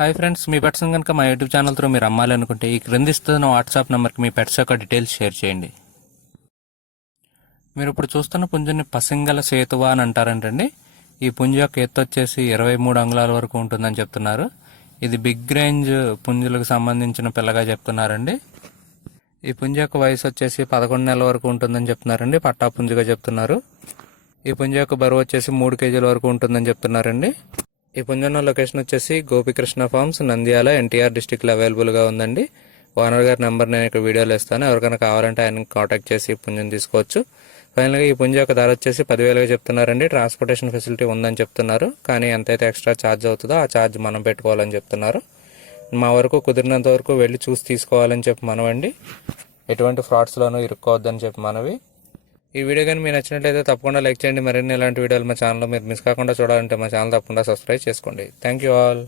Hi friends, మీ pets కనుక మా YouTube channel through మీరు అమ్మాలి అనుకుంటే ఈ క్రింది ఇస్తున్న వాట్సాప్ నెంబర్కి మీ పెట్స్ యొక్క డీటెయిల్స్ షేర్ చేయండి. మీరు ఇప్పుడు చూస్తున్న పుంజుని పసింగల సేతువా అని అంటారంటండి. ఈ పుంజు యొక్క ఎత్తు వచ్చేసి 23 అంగుళాల వరకు ఉంటుందని చెప్తున్నారు. ఇది బిగ్ రేంజ్ పుంజులకు సంబంధించిన పిల్లగా చెప్తున్నారండి. ఈ పుంజు యొక్క వయసు వచ్చేసి 11 నెలల వరకు ఉంటుందని చెప్తున్నారండి. పట్టా పుంజుగా చెప్తున్నారు. ఈ పుంజు యొక్క బరువు వచ్చేసి 3 కేజీల వరకు ఉంటుందని చెప్తున్నారండి. ఈ పుంజన్న లొకేషన్ వచ్చేసి గోపికృష్ణ ఫార్మ్స్, నంద్యాల, ఎన్టీఆర్ డిస్టిక్లో అవైలబుల్గా ఉందండి. ఓనర్ గారి నెంబర్ నేను ఇక్కడ వీడియోలో ఇస్తాను. ఎవరికైనా కావాలంటే ఆయన కాంటాక్ట్ చేసి ఈ పుంజుని తీసుకోవచ్చు. ఫైనల్గా ఈ పుంజు యొక్క ధర వచ్చేసి 10,000గా చెప్తున్నారండి. ట్రాన్స్పోర్టేషన్ ఫెసిలిటీ ఉందని చెప్తున్నారు. కానీ ఎంతైతే ఎక్స్ట్రా ఛార్జ్ అవుతుందో ఆ ఛార్జ్ మనం పెట్టుకోవాలని చెప్తున్నారు. మా వరకు కుదిరినంత వరకు వెళ్ళి చూసి తీసుకోవాలని చెప్పి మనవండి. ఎటువంటి ఫ్రాడ్స్లోనూ ఇరుక్కోవద్దని చెప్పి మనవి. ఈ వీడియో కానీ మీకు నచ్చినట్లయితే తప్పకుండా లైక్ చేయండి. మరిన్ని ఇలాంటి వీడియోలు మా ఛానల్లో మీరు మిస్ కాకుండా చూడాలంటే మా ఛానల్ తప్పకుండా సబ్స్క్రైబ్ చేసుకోండి. Thank you all.